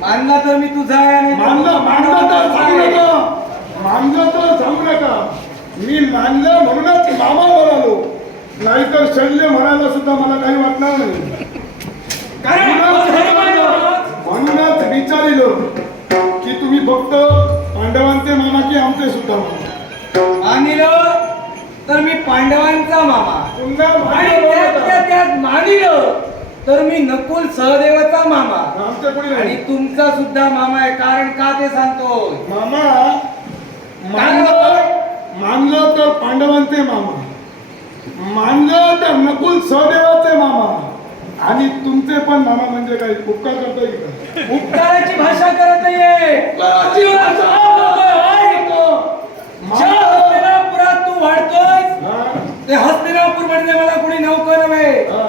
मानला तर मी तुझा आहे मानलं मानलं तर सांगू नका. मानलं तर सांगू नका. मी मानलं म्हणूनच मामा म्हणालो नाहीतर शल्य म्हणायला सुद्धा मला काही वाटणार नाही. म्हणूनच विचारिलं की तुम्ही फक्त पांडवांचे मामा की आमचे सुद्धा मानिलं तर मी पांडवांचा मामा. पुन्हा आणि नका. त्यात मानिलं. तर मी नकुल सहदेवाचा मामा. आमच्या कोणी आणि नाही तुमचा सुद्धा मामा आहे कारण का ते सांगतो मामा मानलं मानलं तर पांडवांचे मामा. मानलं तर नकुल सहदेवाचे मामा. आणि तुमचे पण मामा म्हणजे काही उपकार करता? उपकाराची भाषा करत नाहीये. उपकाराची भाषा ज्या हस्तिनापुरात तू वाढतोय हा, ते हस्तिनापूर म्हणजे मला कोणी नौकर नव्हे. हा.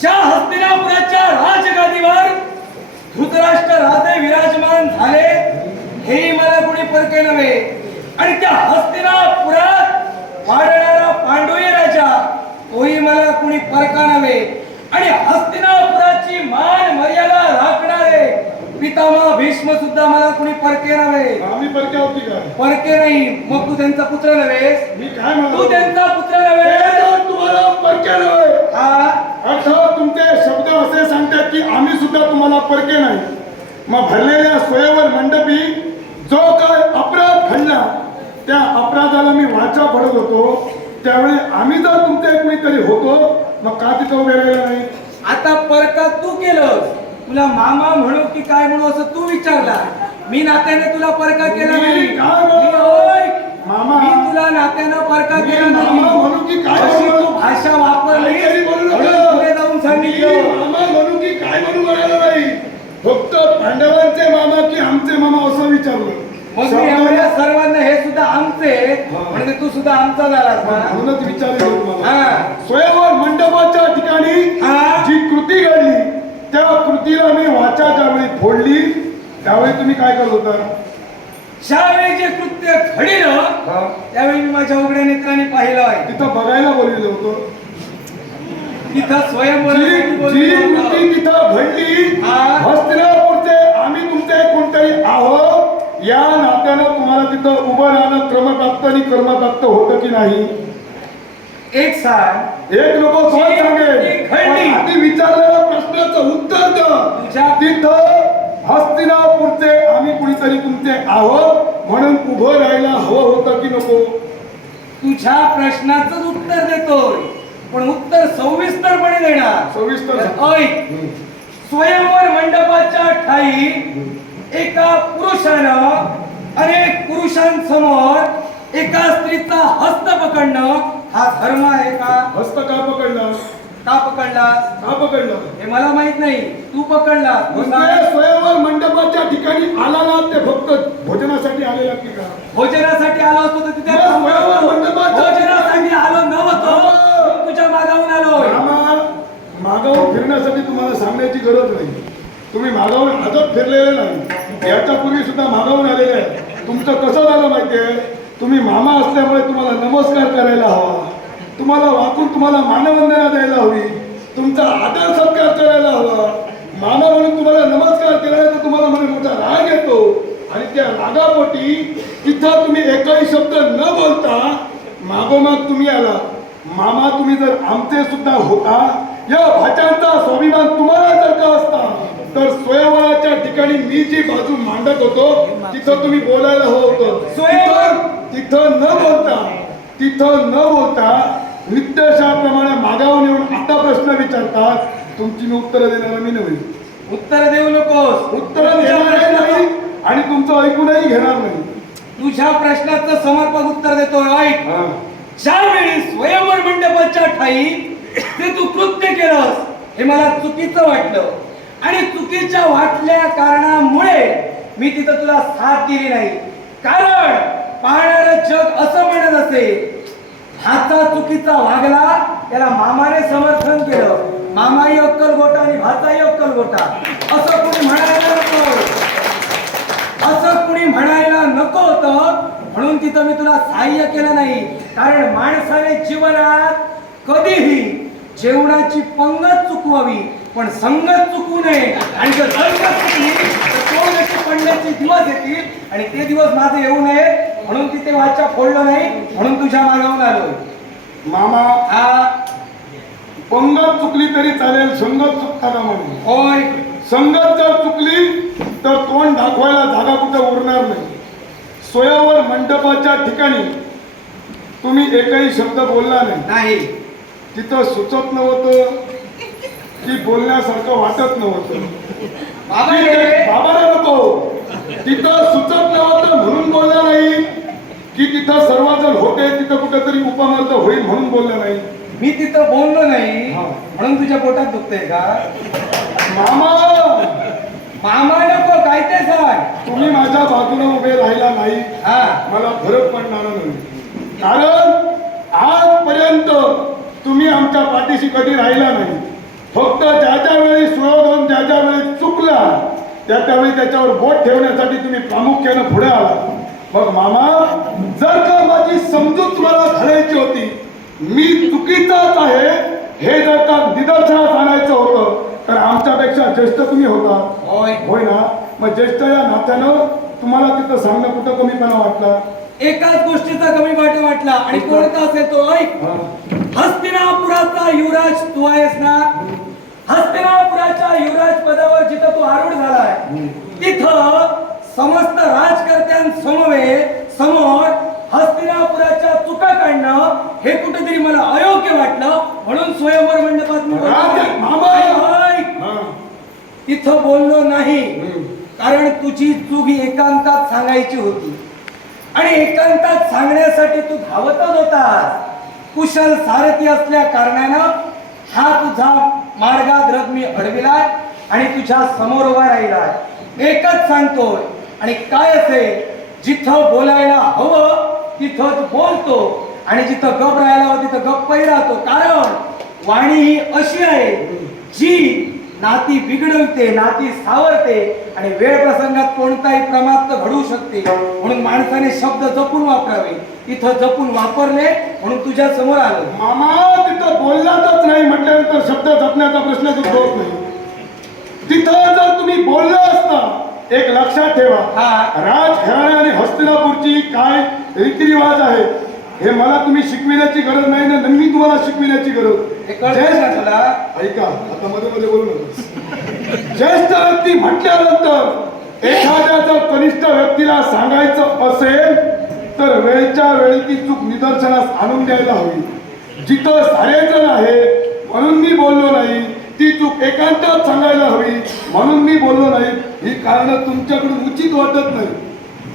ज्या हस्तिनापुराच्या राजगादीवर धृतराष्ट्र राजे विराजमान झाले हेही मला कुणी परके नव्हे. आणि त्या हस्तिनापुरात वाढणारा पांडवी राजा तोही मला कुणी परका नव्हे. आणि हस्तिनापुराची मान मर्यादा राखणारे पितामह भीष्म सुद्धा मला कोणी परके नव्हे. आम्ही परक्या होती काय? परके नाही मग तू त्यांचा पुत्र नव्हेस मी काय तू म्हणतो त्यांचा पुत्र नव्हे. तुम्हाला परक्या नव्हे. हा? अर्थात तुमचे शब्द असे सांगतात की आम्ही सुद्धा तुम्हाला परके नाही. मग भरलेल्या स्वयंवर मंडपी जो काय अपराध घडला त्या अपराधाला मी वाचा पडत होतो. त्यावेळी आम्ही जर तुमचे कोणीतरी होतो मग का तिथं राहिला नाही? आता परका तू केलं तुला मामा म्हणू की काय म्हणू असं तू विचारला मी नात्याने तुला परका केला नाही? मी. मामा मी तुला नात्यानं परका केला मामा नाही म्हणू की काय अशी म्हणू? तू भाषा वापरली पुढे जाऊन सांगितलं मामा म्हणू की काय म्हणू म्हणाला नाही फक्त पांडवांचे मामा की आमचे मामा असं विचारलं मग मी एवढ्या सर्वांना हे सुद्धा आमचे. म्हणजे तू सुद्धा आमचा झालास म्हणूनच विचारलं हा. स्वयंवर मंडपाच्या ठिकाणी. जी कृती घडली त्या कृतीला मी वाचा ज्यावेळी फोडली त्यावेळी तुम्ही काय करत होता? ज्यावेळी जे कृत्य घडलं त्यावेळी मी माझ्या उघड्या नेत्राने पाहिलं आहे. तिथं बघायला बोललेलं होतं. तिथं स्वयंवर जी जी कृती तिथं घडली. हस्तिनापूरचे आम्ही तुमचे कोणतरी आहोत. या नात्यानं तुम्हाला तिथं उभं राहणं क्रमप्राप्त आणि कर्मप्राप्त होतं की नाही? एक सांग एक लोक सांगेल? घडली. पण आधी विचारलेल्या प्रश्नाचं उत्तर द्या. तिथं हस्तिनापूरचे आम्ही कुणीतरी तुमचे आहोत म्हणून उभं राहायला हवं होतं की नको? तुझ्या प्रश्नाचं उत्तर देतोय पण उत्तर सविस्तरपणे देणार. सविस्तर. ऐक स्वयंवर मंडपाच्या ठाई एका पुरुषानं अनेक पुरुषांसमोर एका स्त्रीचा हस्त पकडणं हा धर्म आहे का? हस्त का पकडला? का पकडलास? का पकडला? हे मला माहीत नाही. तू पकडलास. म्हणजे सांग. स्वयंवर मंडपाच्या ठिकाणी आला ना ते फक्त भोजनासाठी आलेला की का? भोजनासाठी आलो असतो तर तिथे स्वयंवर मंडपाच्या- भोजनासाठी आलो नव्हतो. तुझ्या मागाहून आलोय आम्हा मागावर फिरण्यासाठी तुम्हाला सांगण्याची गरज नाही. तुम्ही मागावर आजच फिरलेले नाही. याच्या पूर्वी सुद्धा मागावून आलेले आहे. तुमचं कसं झालं माहितीये? तुम्ही मामा असल्यामुळे तुम्हाला नमस्कार करायला हवा. तुम्हाला वाकून तुम्हाला मानवंदना द्यायला हवी. तुमचा आदर सत्कार करायला हवा. मामा म्हणून तुम्हाला नमस्कार केला तर तुम्हाला म्हणे मोठा राग येतो. आणि त्या रागापोटी तिथं तुम्ही एकही शब्द न बोलता मागोमाग तुम्ही आला. मामा तुम्ही जर आमचे सुद्धा होता या भाच्याचा स्वाभिमान तुम्हाला जर का असता तर स्वयंवराच्या ठिकाणी मी जी बाजू मांडत होतो तिथं तुम्ही बोलायला हवं होतं? तिथं- न बोलता तिथं न बोलता नित्यशाप्रमाणे मागावून येऊन आता प्रश्न विचारतात तुमची मी उत्तरं देणार मी नव्हे उत्तर देऊ नकोस. उत्तर देणार नाही आणि तुमचं ऐकूनही घेणार नाही. तुझ्या प्रश्नाचं समर्पक उत्तर देतोय ऐक. हा. ज्यावेळी स्वयंवर मंडपाच्या ठाई ते तू कृत्य केलंस हे मला चुकीचं वाटलं. आणि चुकीच्या वाटल्या कारणामुळे मी तिथं तुला साथ दिली नाही. कारण पाहणारं जग असं म्हणत असे भाचा चुकीचा वागला त्याला मामाने समर्थन केलं. मामाही अक्कल गोटा आणि भाचाही अक्कल गोटा. असं कुणी म्हणायला नको. असं कुणी म्हणायला नको होतं. म्हणून तिथं मी तुला सहाय्य केलं नाही. कारण माणसाने जीवनात कधीही जेवणाची पंगत चुकवावी पण संगत चुकू नये. आणि जर संगत चुकली तर आणि ते दिवस माझे येऊ नये. म्हणून तिथे वाचा फोडलं नाही म्हणून तुझ्या मागावून आलोय मामा हा. पंगत चुकली तरी चालेल संगत चुकता का म्हणून. होय. संगत जर चुकली तर तोंड दाखवायला जागा कुठं उरणार नाही. स्वयंवर मंडपाच्या ठिकाणी तुम्ही एकही शब्द बोलला नाही. नाही. तिथं सुचत नव्हतं की बोलण्यासारखं वाटत नव्हतं. बाबा नको तिथं सुचत नव्हतं म्हणून बोलला नाही. की तिथं सर्वजण होते तिथं कुठेतरी उपमर्द होईल म्हणून बोलला नाही. मी तिथं बोललो नाही हा. म्हणून तुझ्या पोटात दुखतंय का? मामा! मामा नको काय ते सांग? तुम्ही माझ्या बाजूने उभे राहिला नाही. हा. मला फरक पडणार नाही. कारण आजपर्यंत तुम्ही आमच्या पाठीशी कधी राहिला नाही. फक्त ज्या ज्या वेळी सुयोधन ज्या ज्या वेळी चुकला त्या त्यावेळी त्याच्यावर बोट ठेवण्यासाठी तुम्ही प्रामुख्यानं पुढे आला. मग मामा जर का माझी समजूत मला घालायची होती मी चुकीचाच आहे हे जर का निदर्शनास आणायचं होतं तर आमच्यापेक्षा ज्येष्ठ तुम्ही होता. होय. होय ना? मग ज्येष्ठ या नात्यानं तुम्हाला तिथं सांगणं कुठं कमीपणा वाटला? एकाच गोष्टीचा कमी वाट वाटला. आणि कोणता असेल तो? ऐक. हस्तिनापुराचा युवराज तू आहेस ना? हस्तिनापुराच्या युवराज पदावर जिथं तू आरूढ झालाय तिथं समस्त राजकर्त्यांसमवेत समोर हस्तिनापुराच्या चुका काढणं हे कुठेतरी मला अयोग्य वाटलं म्हणून स्वयंवर मंडपात. तिथं बोललो नाही. कारण तुझी चूक ही एकांतात सांगायची होती. आणि एकांतात सांगण्यासाठी तू धावतच होतास. कुशल सारथी असल्या कारणानं हा तुझा मार्गात मी अडविलाय आणि तुझ्या समोर उभा राहिलाय. एकच सांगतोय आणि काय असेल जिथं बोलायला हवं तिथं बोलतो. आणि जिथं गप राहायला हवं तिथं गप्पही राहतो. कारण वाणी ही अशी आहे जी नाती बिघडवते नाती सावरते आणि वेळ प्रसंगात कोणताही प्रमाद घडू शकते. म्हणून माणसाने शब्द जपून वापरावे. इथं जपून वापरले म्हणून तुझ्या समोर आलो. मामा तिथं बोललातच नाही म्हटल्यानंतर शब्द जपण्याचा प्रश्न नाही तिथं जर तुम्ही बोलला असता एक लक्षात ठेवा. हा. राजघराणे आणि हस्तिनापूरची काय रीतिरिवाज आहे हे मला तुम्ही शिकविण्याची गरज नाही ना मी तुम्हाला शिकविण्याची गरज. ऐका आता मध्ये मध्ये बोलू नका ज्येष्ठ व्यक्ती म्हटल्यानंतर एखाद्या जर कनिष्ठ व्यक्तीला सांगायचं असेल तर वेळच्या वेळी ती चूक निदर्शनास आणून द्यायला हवी. जिथं सारेजण आहे म्हणून मी बोललो नाही ती चूक एकांतात सांगायला हवी म्हणून मी बोललो नाही. ही कारण तुमच्याकडून उचित वाटत नाही.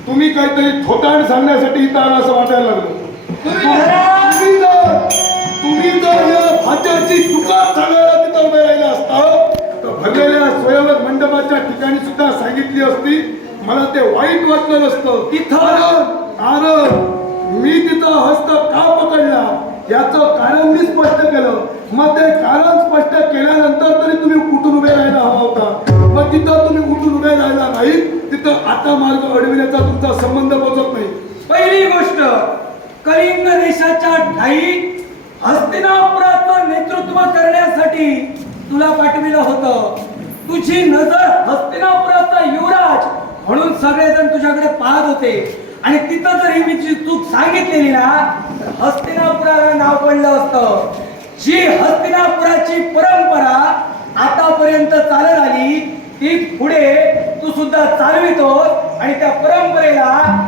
तुम्ही काहीतरी थोटाण सांगण्यासाठी इथं आला असं वाटायला लागलं. तुम्ही जर तुम्ही जर भाच्याची चुका सांगायला तिथं उभे राहिला असता तर भरलेल्या स्वयंवर मंडपाच्या ठिकाणी सुद्धा सांगितली असती. मला ते वाईट वाटलं नसतं तिथं- कारण मी तिथं हस्त का पकडला? याचं कारण मी स्पष्ट केलं. मग ते कारण स्पष्ट केल्यानंतर तरी तुम्ही उठून उभे राहायला हवा होता मग तिथं तुम्ही उठून उभे राहिला नाही तिथं आता मार्ग अडविण्याचा तुमचा संबंध पोचत नाही. पहिली गोष्ट कलिंग देशाच्या ठाई हस्तिनापुराचं नेतृत्व करण्यासाठी तुला पाठविलं होतं. तुझी नजर हस्तिनापुराचा युवराज म्हणून सगळेजण तुझ्याकडे पाहत होते. आणि तिथं जरी मी जी चूक सांगितलेली ना तर हस्तिनापुराला नाव पडलं असतं. जी हस्तिनापुराची परंपरा आतापर्यंत चालत आली ती पुढे तू सुद्धा चालवितोस आणि त्या परंपरेला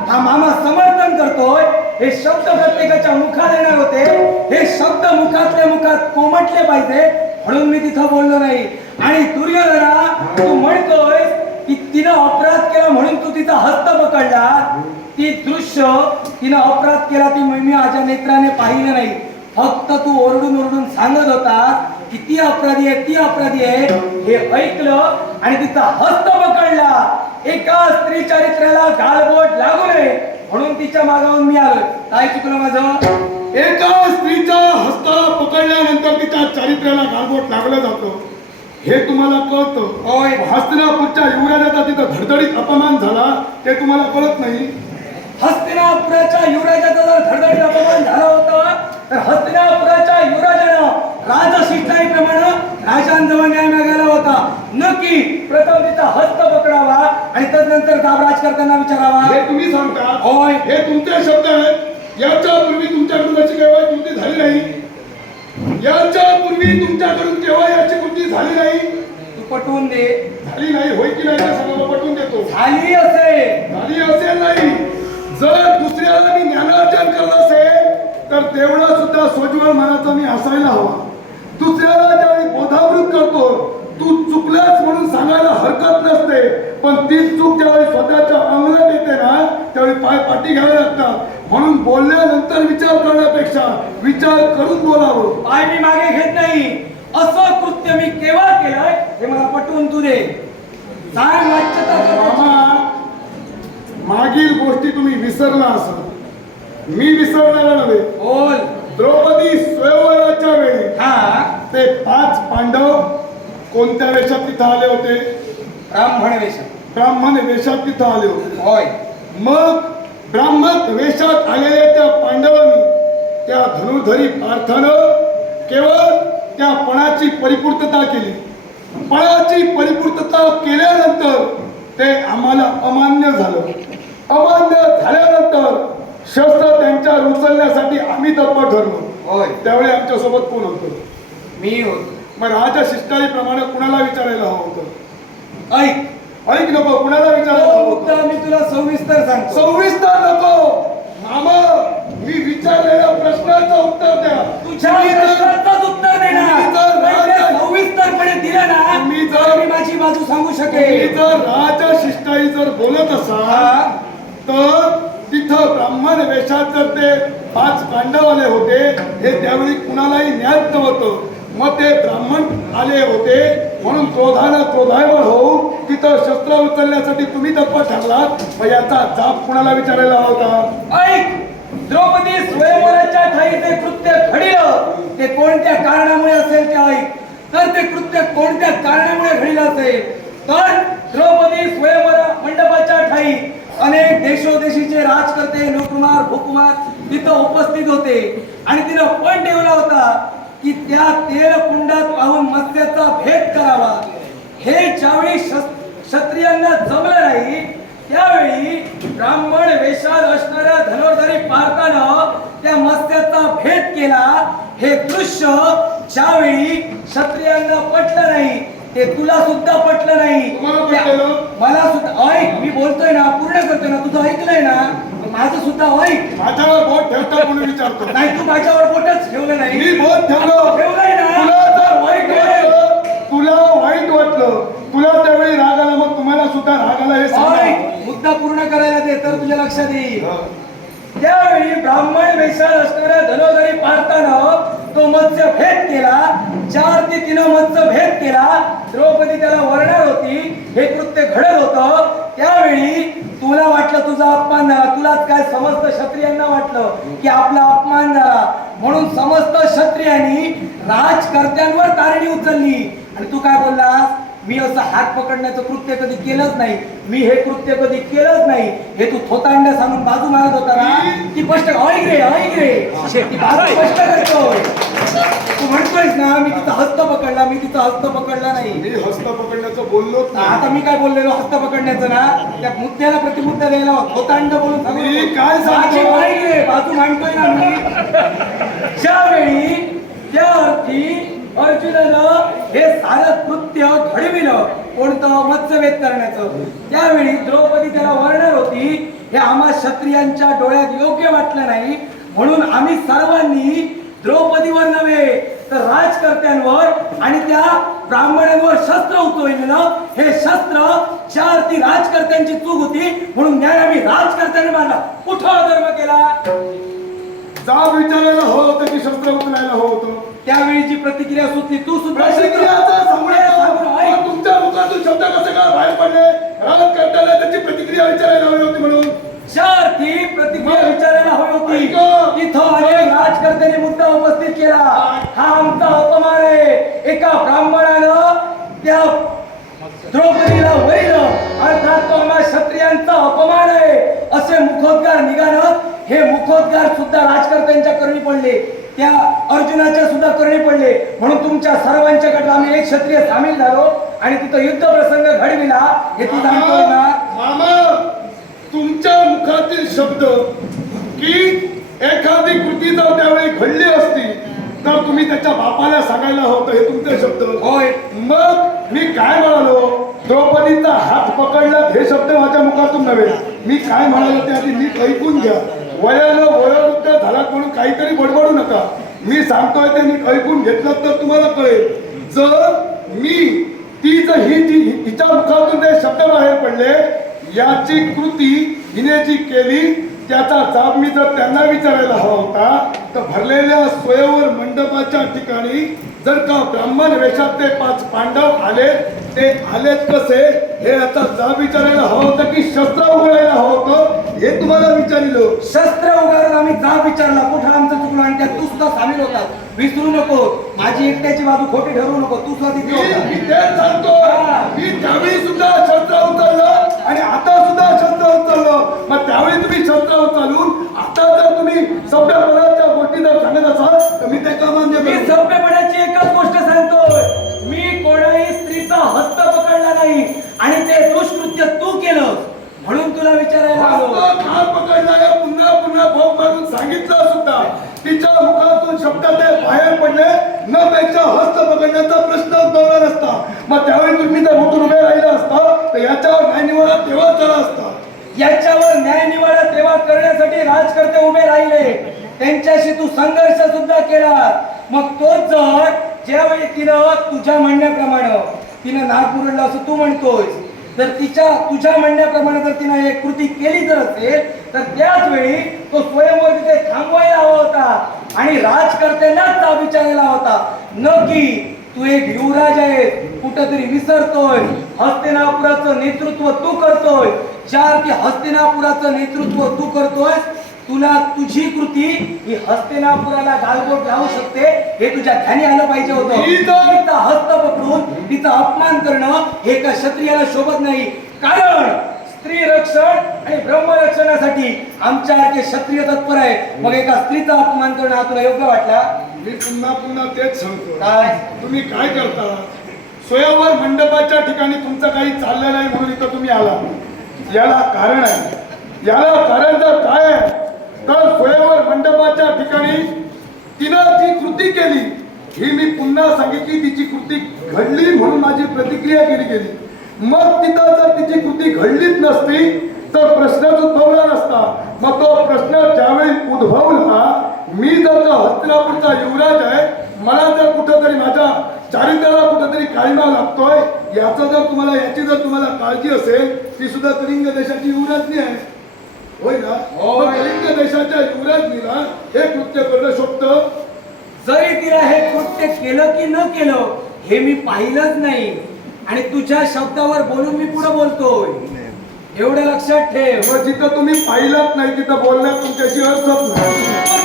हा मामा समर्थन करतोय. हे शब्द प्रत्येकाच्या मुखात येणार होते. हे शब्द मुखातल्या मुखात कोमटले पाहिजे म्हणून मी तिथं बोललो नाही. आणि दुर्योधना तू म्हणतोय की तिनं अपराध केला म्हणून तू तिचा हस्त पकडला. ती दृश्य तिनं अपराध केला ती मी माझ्या नेत्राने पाहिलं नाही. फक्त तू ओरडून ओरडून सांगत होता की ती अपराधी आहे ती अपराधी आहे. हे ऐकलं आणि तिचा हस्त पकडला. एका स्त्री चारित्र्याला गालबोट लागू नये. म्हणून तिच्या मागावून मी आलोय. काय चुकलं माझं? एका स्त्रीच्या हस्ताला पकडल्यानंतर तिच्या चारित्र्याला गालबोट लागलं जातं. हे तुम्हाला कळतं? होय. हस्तिनापूरच्या युवराजाचा तिथं धडधडीत अपमान झाला ते तुम्हाला कळत नाही? हस्तिनापुराच्या युवराजाचा जर धडधडीत अपमान झाला होता तर हस्तिनापुराच्या युवराजानं राजशिष्टाईप्रमाणे राजांजवळ न्याय मागायला होता. न की प्रथम तिचा हस्त पकडावा आणि तदनंतर जाब राजकर्त्यांना विचारावा. हे तुम्ही सांगता? होय. हे तुमचे शब्द आहेत. याच्या पूर्वी तुमच्याकडून अशी केव्हा कृती झाली नाही. याच्या पूर्वी तुमच्याकडून केव्हा याची कृती झाली नाही. तू पटवून दे. झाली नाही होय की नाही सगळं पटवून देतो. झाली असे झाली असेल नाही. तर तेवढा सुद्धा सोज्वळ मनाचा मी असायला हवा. दुसऱ्याला ज्यावेळी बोधामृत करतो तू चुकलास म्हणून सांगायला हरकत नसते पण ती चूक ज्यावेळी स्वतःच्या अंगणात येते ना त्यावेळी पाय पाठी घ्यावे लागतात. म्हणून बोलल्यानंतर विचार करण्यापेक्षा विचार करून बोलावं. पाय मी मागे घेत नाही. असं कृत्य मी केव्हा केलंय हे मला पटवून तू दे. मागील गोष्टी तुम्ही विसरला असाल मी विसरणारा नव्हे. बोल. द्रौपदी स्वयंवराच्या वेळी हा. ते पाच पांडव कोणत्या वेशात तिथं आले होते? ब्राह्मण वेश. ब्राह्मण वेशात तिथं आले होते. होय. मग ब्राह्मण वेशात आलेल्या त्या पांडवांनी त्या धनुर्धरी पार्थानं केवळ त्या पणाची परिपूर्तता केली. पणाची परिपूर्तता केल्यानंतर ते आम्हाला अमान्य झालं अमान्य झाल्यानंतर शस्त्र त्यांच्यावर उचलण्यासाठी आम्ही तत्पर ठरलो होय. त्यावेळी आमच्यासोबत कोण होतं? मी होतो. मग राजा शिष्टाईप्रमाणे कुणाला विचारायला हवं होतं? ऐक. ऐक नको कुणाला विचारायला मुद्दा होतं? मी तुला सविस्तर सांगतो. सविस्तर नको! मामा मी विचारलेल्या प्रश्नाचं उत्तर द्या. तुझ्या मी जर- प्रश्नाचंच उत्तर देणार. मी जर पण ते राजा- सविस्तरपणे दिलं ना मी जर- मी माझी बाजू सांगू तुम्ही शकेल जर राजा शिष्टाई जर बोलत असाल हा. तर तिथं ब्राह्मण वेशात जर ते पाच पांडव आले होते हे त्यावेळी कुणालाही ज्ञात नव्हतं. मग ते ब्राह्मण आले होते. म्हणून क्रोधाला क्रोधायवर होऊन तिथं शस्त्र उचलण्यासाठी तुम्ही तप्प ठरलात. मग याचा जाप कुणाला विचारायला होता ऐक द्रौपदी स्वयंवराच्या ठाई ते कृत्य घडिलं. ते कोणत्या कारणामुळे असेल ते ऐक. तर ते कृत्य कोणत्या कारणामुळे घडिलं असेल? तर द्रौपदी स्वयंवर मंडपाच्या ठाई अनेक देशोदेशीचे राजकर्ते नकुमार भूकुमार तिथं उपस्थित होते. आणि तिनं पण ठेवला होता की त्या तेल कुंडात पाहून मत्स्याचा भेद करावा. हे ज्यावेळी क्षत्रियांना जमलं नाही त्यावेळी ब्राह्मण वेशात असणाऱ्या धनुर्धारी पार्थानं त्या मत्स्याचा भेद केला. हे दृश्य ज्यावेळी क्षत्रियांना पटलं नाही ते तुला सुद्धा पटलं नाही? मला सुद्धा ऐक मी बोलतोय ना पूर्ण करतोय ना तुझं ऐकलंय ना माझं सुद्धा ऐक. माझ्यावर बोट ठेवता म्हणून विचारतो. नाही तू माझ्यावर बोटच ठेवलं नाही. मी बोट ठेवलं. ठेवलंय ना. तुला वाईट. वाटलं तुला वाईट वाटलं तुला त्यावेळी राग आला मग तुम्हाला सुद्धा राग आला हे मुद्दा पूर्ण करायला दे तर तुझ्या लक्षात येईल. त्यावेळी ब्राह्मण असणाऱ्या पार्थानं तो मत्स्य भेद केला चार ते तिनं मत्स्य भेद केला द्रौपदी त्याला वरणार होती हे कृत्य घडत होतं. त्यावेळी तुला वाटलं तुझा अपमान झाला. तुलाच काय समस्त क्षत्रियांना वाटलं? की आपला अपमान झाला. म्हणून समस्त क्षत्रियांनी राजकर्त्यांवर तारणी उचलली. आणि तू काय बोललास? मी असं हात पकडण्याचं कृत्य कधी केलंच नाही. मी हे कृत्य कधी केलंच नाही. हे तू थोतांड्या सांगून बाजू मारत होता ना? ती स्पष्ट ऐक रे ऐक रे. शेती बाजू स्पष्ट करतोय तू म्हणतोयस ना मी तिचा हस्त पकडला मी तिचा हस्त पकडला नाही मी हस्त पकडण्याचं बोललोच नाही आता मी काय बोललेलो हस्त पकडण्याचं ना त्या मुद्द्याला प्रतिमुद्दा द्यायला थोतांड बोलून सांगू मी नको. काय सांगतो? बाजू मांडतोय ना मी ज्यावेळी त्या अर्थी अर्जुनानं हे सारं कृत्य घडविलं कोणतं मत्स्यभेद करण्याचं त्यावेळी द्रौपदी त्याला वर्णर होती हे आम्हा क्षत्रियांच्या डोळ्यात योग्य वाटलं नाही म्हणून आम्ही सर्वांनी द्रौपदीवर नव्हे तर राजकर्त्यांवर आणि त्या ब्राह्मणांवर शस्त्र उचललेलं हे शस्त्र चार ती राजकर्त्यांची चूक होती म्हणून ज्ञान आम्ही राजकर्त्यांनी मारला. कुठं अधर्म केला? जाब विचारायला हवं होतं की शस्त्र उचलायला हवं होतं? त्यावेळी जी प्रतिक्रिया सुचली तू सुद्धा तुमच्या मुखातून शब्द कसे काय बाहेर पडले? राग करताना त्याची प्रतिक्रिया विचारायला हवी होती म्हणून. चार ती प्रतिक्रिया विचारायला हवी होती. तिथं अनेक राजकर्त्यांनी मुद्दा उपस्थित केला. हा आमचा अपमान आहे एका ब्राह्मणानं त्या द्रौपदीला वैर अर्थात तो आम्हा क्षत्रियांचा अपमान आहे असे मुखोद्गार निघालं. हे मुखोद्गार सुद्धा राजकर्त्यांच्या करणी पडले. त्या अर्जुनाच्या सुद्धा करणी पडले. म्हणून तुमच्या सर्वांच्या गटात आम्ही एक क्षत्रिय सामील झालो आणि तिथं युद्ध प्रसंग घडविला. हे तू जाणतोय यातील शब्द की एखादी कृती जर त्यावेळी घडली असती तर तुम्ही त्याच्या बापाला सांगायला होतं हे तुमचे शब्द. होय. मग मी काय म्हणालो? द्रौपदीचा हात पकडला हे शब्द माझ्या मुखातून नव्हे. मी काय म्हणालो ते आधी नीट ऐकून घ्या. वयानं वयोवृद्ध झाला म्हणून काहीतरी बडबडू नका. मी सांगतोय ते नीट ऐकून घेतलं तर तुम्हाला कळेल. जर मी ती जर ही जी हिच्या मुखातून ते शब्द बाहेर पडले याची कृती हिने जी केली त्याचा जाब मी जर त्यांना विचारायला हवा होता तर भरलेल्या स्वयंवर मंडपाच्या ठिकाणी जर का ब्राह्मण वेशात ते पाच पांडव आले ते आलेत कसे? हे आता जाब विचारायला हवं होतं की शस्त्र उघडायला हवं होतं? हे तुम्हाला विचारिलं. शस्त्र उगारून आम्ही जाब विचारला. कुठं आमचं चुकलं? आणि त्यात तू सुद्धा सामील होता. विसरू नको. माझी एकट्याची बाजू खोटी ठरवू नको. तू सुद्धा तिथे मी होता. मी तेच सांगतो. मी त्यावेळी सुद्धा शस्त्र उचललं आणि आता सुद्धा शस्त्र त्यावेळी तुम्ही शस्त्र उचलून आता जर तुम्ही सभ्यपणाच्या गोष्टी जर सांगत असाल तर मी ते का मान्य मी सभ्यपणाची एकच गोष्ट सांगतोय मी कोणाही स्त्रीचा हस्त पकडला नाही आणि ते दुष्कृत्य तू केलं. म्हणून तुला विचारायला काल पकडणाऱ्या पुन्हा पुन्हा भोग मारून सांगितलं सुद्धा तिच्या मुखातून शब्द ते बाहेर पडले न पेक्षा हस्त पकडण्याचा प्रश्न उद्भवला नसता. मग त्यावेळी तुम्ही जर उठून उभे राहिले असता तर याच्यावर न्याय निवाडा तेव्हा झाला असता. याच्यावर न्याय निवाडा तेव्हा करण्यासाठी राजकर्ते उभे राहिले. त्यांच्याशी तू संघर्ष सुद्धा केला. मग तोच जर ज्यावेळी तिनं तुझ्या म्हणण्याप्रमाणे तिनं नागपूरला असं तू म्हणतोय जर तिच्या तुझ्या म्हणण्याप्रमाणे जर तिनं एक कृती केली जर असेल तर त्याच वेळी तो स्वयंवर तिथे थांबवायला हवा होता आणि राजकर्त्यांनाच ता विचारायला होता. न की तू एक युवराज आहे. कुठंतरी विसरतोय. हस्तिनापुराचं नेतृत्व तू करतोय. चार की हस्तिनापुराचं नेतृत्व तू करतोय तुला तुझी कृती ही हस्तिनापुराला गालबोट लावू शकते हे तुझ्या ध्यानी आलं पाहिजे होतं. तिचा हस्त पकडून तिचा अपमान करणं हे एका क्षत्रियाला शोभत नाही. कारण स्त्री रक्षण आणि ब्रह्मरक्षणासाठी आमच्यासारखे क्षत्रिय तत्पर आहे मग एका स्त्रीचा अपमान करणं हा तुला योग्य वाटला? मी पुन्हा पुन्हा तेच सांगतो. काय? तुम्ही काय करता? स्वयंवर मंडपाच्या ठिकाणी तुमचं काही चाललं नाही म्हणून इथं तुम्ही आला. याला कारण आहे. याला कारण जर काय आहे तर स्वयंवर मंडपाच्या ठिकाणी तिनं जी कृती केली ही मी पुन्हा सांगितली तिची कृती घडली म्हणून माझी प्रतिक्रिया केली गेली. मग तिथं जर तिची कृती घडलीच नसती तर प्रश्नच उद्भवला नसता. मग तो प्रश्न ज्यावेळी उद्भवला हस्तिनापूरचा युवराज आहे. मला जर कुठंतरी माझ्या चारित्र्याला कुठंतरी काळीमा लागतोय याचं जर तुम्हाला याची जर तुम्हाला काळजी असेल ती सुद्धा कलिंग देशाची युवराजनी आहे. होय ना? कलिंग देशाच्या युवराजनीला हे कृत्य करणं शोभतं? जरी तिला हे कृत्य केलं की न केलं हे मी पाहिलंच नाही. आणि तुझ्या शब्दावर बोलून मी पुढे बोलतोय. एवढं लक्षात ठेव. जिथं तुम्ही पाहिलात नाही तिथं बोलण्यात तुमच्याशी अर्थच नाही.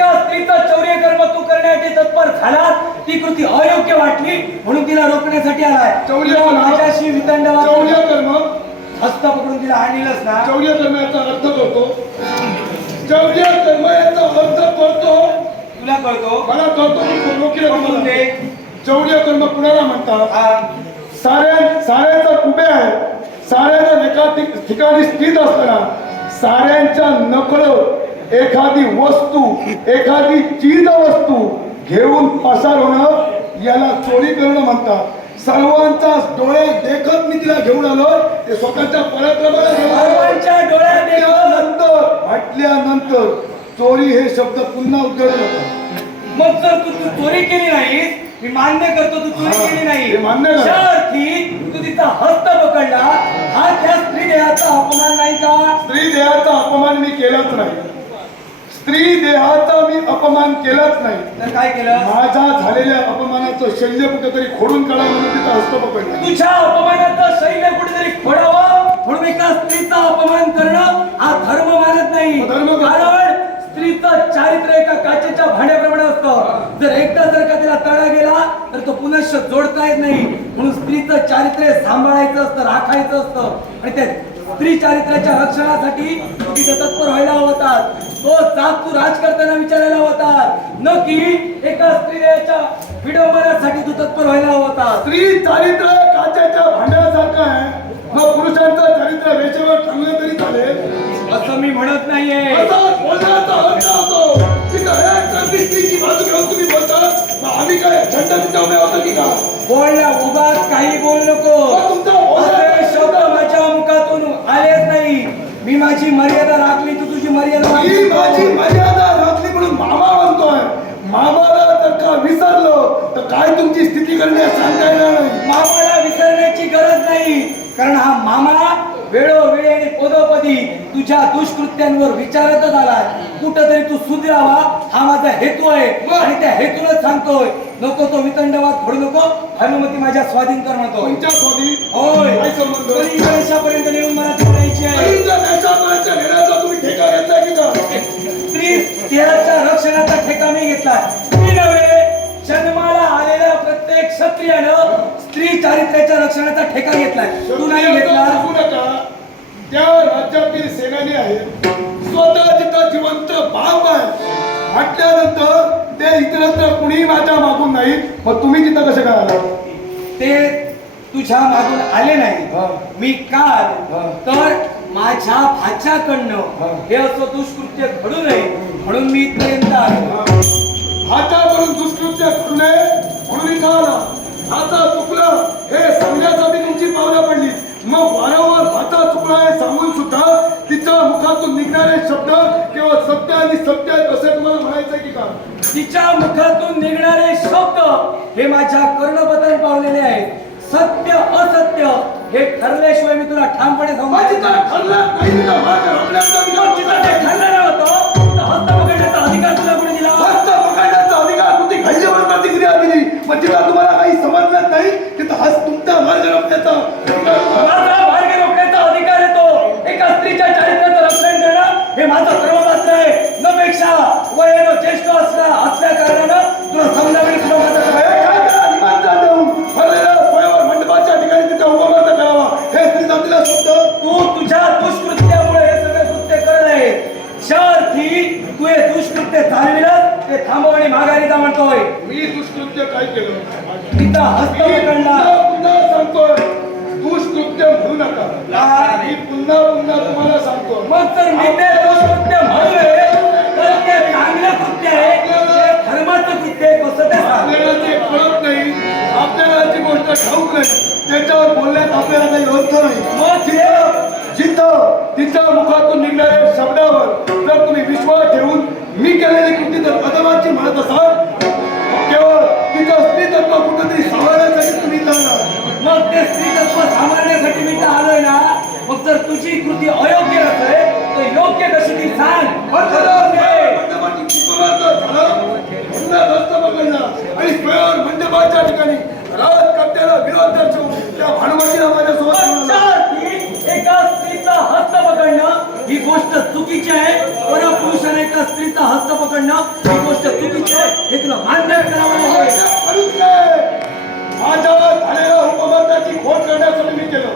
एका स्त्रीचं चौर्य कर्म तू करण्यासाठी तत्पर झालात ती कृती अयोग्य वाटली म्हणून तिला रोखण्यासाठी आलाय. चौर्य माझ्याशी वितंडवाद चौर्य कर्म. हस्त पकडून तिला आणलीलच ना? चौर्य कर्म याचा अर्थ करतो चौर्य कर्म याचा अर्थ करतो तुला कळतो? मला कळतो. मी पूर्वकीय म्हणून तुम्हाला दे. चौर्य कर्म कुणाला म्हणतात. साऱ्या साऱ्याचा कुबे आहे. ठिक- ठिकाणी स्थित असताना साऱ्यांच्या नकळत एखादी वस्तू एखादी चीज वस्तू घेऊन पसार होणं याला चोरी करणं म्हणतात. सर्वांचा डोळे देखत मी तिला घेऊन आलो ते स्वतःच्या पराक्रमाला म्हटल्यानंतर चोरी हे शब्द पुन्हा होतात मग जर तू तू चोरी केली नाहीस मी मान्य करतो तू चोरी केली नाही मान्य तू तिचा हस्त पकडला. हा त्या स्त्री देहाचा अपमान नाही का? स्त्री देहाचा अपमान मी केलाच नाही. स्त्री देहाचा मी अपमान केलाच नाही. तर काय केलं? माझ्या झालेल्या अपमानाचं शल्य कुठेतरी खोडून काढा म्हणून तिचा हस्त पकडला तुझ्या अपमानाचं शैल्य कुठेतरी फोडावं म्हणून एका स्त्रीचा अपमान करणं हा धर्म मानत नाही. धर्म? कारण स्त्रीचं चारित्र्य एका काचेच्या भांड्याप्रमाणे असतं. जर एकदा जर का तिला तडा गेला तर तो पुनश्च जोडता येत नाही. म्हणून स्त्रीचं चारित्र्य सांभाळायचं असतं राखायचं असतं. आणि ते स्त्री चारित्र्याच्या रक्षणासाठी तू तिथे तत्पर व्हायला होतात. तो जाब तू राज करताना विचारायला होतात. न की एका स्त्रीच्या विडंबनासाठी तू तत्पर व्हायला होता स्त्री चारित्र्य काचेच्या भांड्यासारखं आहे. मग पुरुषांचं चारित्र्य वेळेवर चांगलं तरी चालेल. असं मी म्हणत नाहीये. होतो आम्ही काय झंडा तिटवणे होतं की का बोलण्या उगाच काही बोल नको. तुमचा शब्द माझ्या मुखातून आलेच नाही मी माझी मर्यादा राखली तू तुझी मर्यादा राखली. माझी मर्यादा राखली म्हणून मामा म्हणतोय. मामाला जर का विसरलो? तर काय तुमची स्थिती करण्यास सांगता येणार नाही. मामाला विसरण्याची गरज नाही. कारण हा मामा वेळोवेळी आणि पदोपदी तुझ्या दुष्कृत्यांवर विचारतच आलाय कुठंतरी तू सुधरावा. हा माझा हेतू आहे. आणि त्या हेतूनच सांगतोय. नको तो वितंडवाद घडू नको. हनुमती माझ्या स्वाधीन कर म्हणतोय तुमच्या स्वाधी होय. काय संबंध तरी गणेशापर्यंत नेऊन मला ती आहे? नेण्याचा तुम्ही ठेका घेतला की का स्त्री रक्षणाचा ठेका मी घेतला. मी नव्हे जन्माला आलेल्या प्रत्येक क्षत्रियानं स्त्री चारित्र्याच्या रक्षणाचा ठेका घेतलाय. तू नाही घेतला? सांगू नका. त्या राज्यातील सेनानी आहेत. स्वतः जिथं जिवंत बाप आहे म्हटल्यानंतर ते इतरत्र कुणी माझ्या मागून नाही मग तुम्ही तिथं कसे काय आला ते तुझ्या मागून आले. नाही मी का आलो? हा. तर माझ्या भाच्याकडनं हा. असं दुष्कृत्य घडू नये म्हणून मी इथपर्यंत आलो. हातावरून दुष्कृत्य करू नये म्हणून इथं आला. हाता चुकलं. हे सांगण्यासाठी तुमची पावलं पडली. मग वारंवार भाता चुकला सांगून सुद्धा तिच्या मुखातून निघणारे शब्द केवळ सत्य आणि सत्य असे तुम्हाला म्हणायचं की का तिच्या मुखातून निघणारे शब्द हे माझ्या कर्णपतन पावलेले आहेत. सत्य असत्य हे ठरल्याशिवाय मी तुला ठामपणे सांगू. ठरलं नाही ठरलं नव्हतं हस्त पकडण्याचा अधिकार तुला कोणी दिला? हस्त पकडण्याचा अधिकार होती. प्रतिक्रिया दिली. तुम्हाला समजलं नाही तिथं हस्त तुमचा मार्ग. माझा मार्ग रोखण्याचा अधिकार येतो एका स्त्रीच्या चारित्र्याचं रक्षण करणं हे माझं कर्मपात्र आहे. न पेक्षा वयानं ज्येष्ठ असल्या असल्या कारणानं तुला समजावे तुला माझं मंडपाच्या ठिकाणी तिथं उपवर्त करावा. हे स्त्री जातीला शब्द तू तुझ्या दुष्कृत्यामुळे हे सगळे कृत्य करत आहे. शर्थी तू हे दुष्कृत्य चालविलं ते थांबव आणि माघारी जा म्हणतोय. मी दुष्कृत्य काय केलं? तिथं हस्त मी पकडला पुन्हा पुन्हा सांगतोय. दुष्कृत्य म्हणू नका? मी पुन्हा पुन्हा तुम्हाला सांगतो. मग जर मी ते दुष्कृत्य म्हणलोय. तर ते चांगलं कृत्य आहे. धर्माचं कृत्य आहे. कसं ते आपल्याला ते कळत नाही. आपल्याला ती गोष्ट ठाऊक नाही. त्याच्यावर बोलण्यात आपल्याला काही अर्थ नाही. मग ते जिथं तिच्या मुखातून निघणाऱ्या शब्दावर जर तुम्ही विश्वास ठेवून मी केलेली कृती जर अधमाची म्हणत असाल केवळ तिचं स्त्रीतत्व कुठंतरी सांभाळण्यासाठी तुम्ही जाणार मग ते स्त्री तत्व सांभाळण्यासाठी मी तर आलोय ना मग जर तुझी कृती अयोग्य असेल तर योग्य कशी ती सांग. आणि मंडपाच्या ठिकाणी राजकर्त्याला विरोध दर्शवून त्या भानुमतीला माझ्यासोबत गोष्ट चुकीची आहे. परपुरुषाने एका स्त्रीचा हस्त पकडणं ही गोष्ट चुकीची आहे. हे तुला मान्य करावं लागेल. करूच नाही. माझ्या झालेल्या उपमार्गाची खोड करण्यासाठी मी केलं.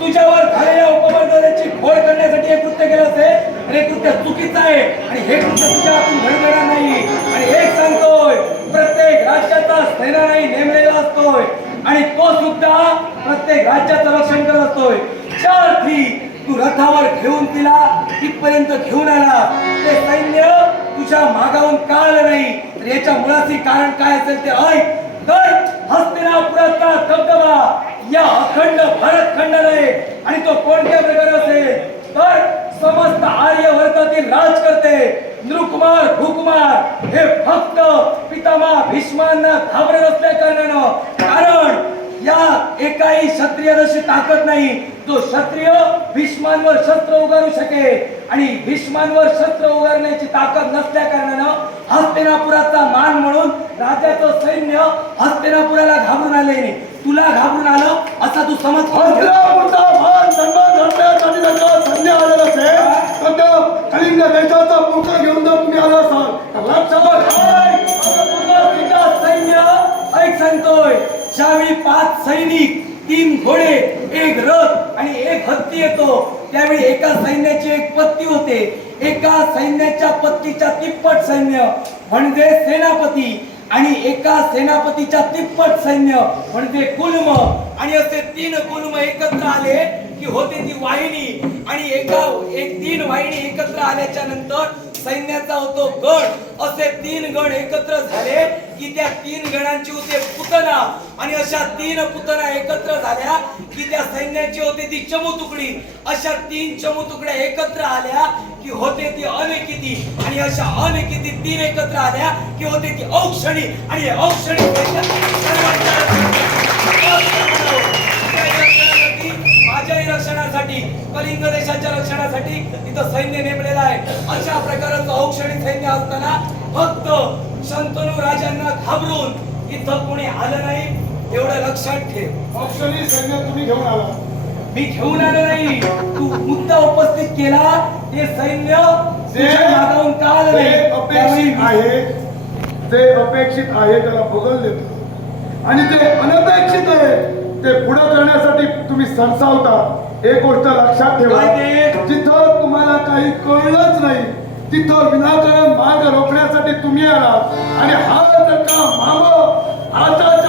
तुझ्यावर झालेल्या उपमर्दनाची खोड करण्यासाठी हे कृत्य केलं असेल. तर हे कृत्य चुकीचं आहे. आणि हे कृत्य तुझ्या हातून घडणार नाही. आणि एक सांगतोय प्रत्येक राज्याचा सेनानी नेमलेला असतोय. आणि तो सुद्धा प्रत्येक राज्याचं रक्षण करत असतोय. चारथी तू रथावर घेऊन तिला तिथपर्यंत घेऊन आला ते सैन्य तुझ्या मागाहून का नाही. तर याच्या मुळाशी कारण काय असेल ते ऐक. तर हस्तिनापुराचा धबधबा या अखंड भारतखंड आहे आणि तो कोणत्या प्रकारे असेल? तर समस्त आर्यवर्तातील राज करते नृकुमार भूकुमार हे फक्त पितामा भीष्मांना घाबरत असल्या कारणानं. कारण या एकाही क्षत्रियाची ताकद नाही. जो क्षत्रिय भीष्मांवर शस्त्र उगारू शके आणि भीष्मांवर शस्त्र उगारण्याची ताकद नसल्या कारणानं हस्तिनापुराचा मान म्हणून राजाचं सैन्य हस्तिनापुराला घाबरून आले नाही. तुला घाबरून आलं असा तू समज. हस्तिनापूरचा मान सन्मान आलेला असेल तर त्या कलिंग देशाचा पुरका घेऊन जर तुम्ही आला असाल तर लक्षात सैन्य ऐक सांगतोय. ज्यावेळी पाच सैनिक तीन घोडे एक रथ आणि एक हत्ती येतो त्यावेळी एका सैन्याची एक पत्ती होते. एका सैन्याच्या पत्तीच्या तिप्पट सैन्य म्हणजे सेनापती आणि एका सेनापतीच्या तिप्पट सैन्य म्हणजे कुलम. आणि असे तीन कुलम एकत्र आले की होते ती वाहिनी. आणि एका एक तीन वाहिनी एकत्र आल्याच्यानंतर सैन्याचा होतो गड. असे तीन गण एकत्र झाले की त्या तीन गणांची होते पुतना आणि अशा तीन पुतना एकत्र झाल्या की त्या सैन्याची होते ती चमू तुकडी अशा तीन चमू तुकड्या एकत्र आल्या की होते ती अनेकिती. आणि अशा अनेकिती तीन एकत्र आल्या की होते ती औक्षणी. आणि औक्षणी रक्षणासाठी कलिंग देशाच्या रक्षणासाठी तिथं सैन्य नेमलेलं आहे. अशा प्रकारचं औक्षणी सैन्य असताना फक्त शंतनू राजांना घाबरून इथं कोणी आलं नाही एवढं लक्षात ठेव. औषधी सैन्य तुम्ही घेऊन आला. मी घेऊन आलो नाही. तू मुद्दा उपस्थित केला ते सैन्य मागाहून का आलं नाही? आहे जे अपेक्षित आहे त्याला बगल देतो. आणि जे अनपेक्षित आहे ते पुढे करण्यासाठी तुम्ही सरसावता एक गोष्ट लक्षात ठेवा? जिथं तुम्हाला काही कळलंच नाही तिथं विनाकारण मार्ग रोखण्यासाठी तुम्ही आलात आणि हा जर का माम आताच्या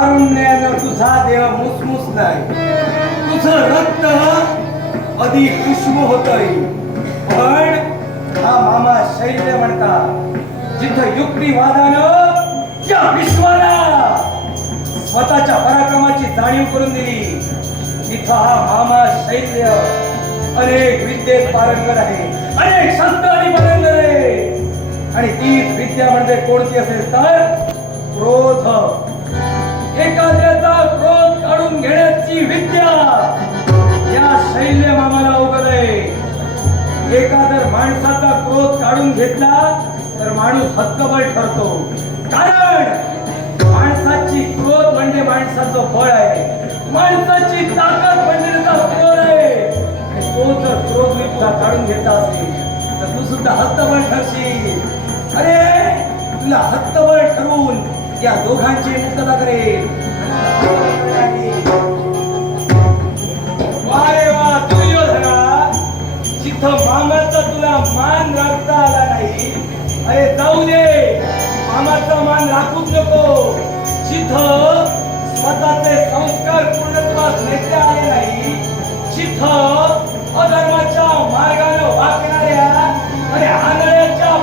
तारुण्यानं तुझा देह मुसमुसलाय. तुझं रक्त अधिक उष्म होतय. पण हा मामा शैल्य म्हणतात जिथं युक्तिवादानं या विश्वाला स्वतःच्या पराक्रमाची जाणीव करून दिली. तिथं हा मामा शैल्य अनेक विद्येत पारंगत आहे. अनेक आणि पारंगत आहे. आणि तीच विद्या म्हणजे कोणती असेल तर क्रोध. एखाद्याचा क्रोध काढून घेण्याची विद्या या शैल्य मामाला अवगत आहे एखादर माणसाचा क्रोध काढून घेतला तर माणूस हक्कबळ ठरतो. कारण माणसाची क्रोध म्हणजे माणसाचं बळ आहे. माणसाची ताकद म्हणजे त्याचा क्रोध आहे. तो जर क्रोध तुला काढून घेतला असेल तर तू सुद्धा हत्तबळ ठरशील. अरे तुला हत्तबळ ठरवून या दोघांची मुक्तता करेल. वारे वा दुर्योधना जिथं मामाचा तुला मान राखता आला नाही अरे जाऊ दे मामाचा मान राखूच नको. जिथं स्वतःचे संस्कार पूर्णत्वास नेते आले नाही जिथं अधर्माच्या मार्गाने वागणाऱ्या आणि आंधळ्याच्या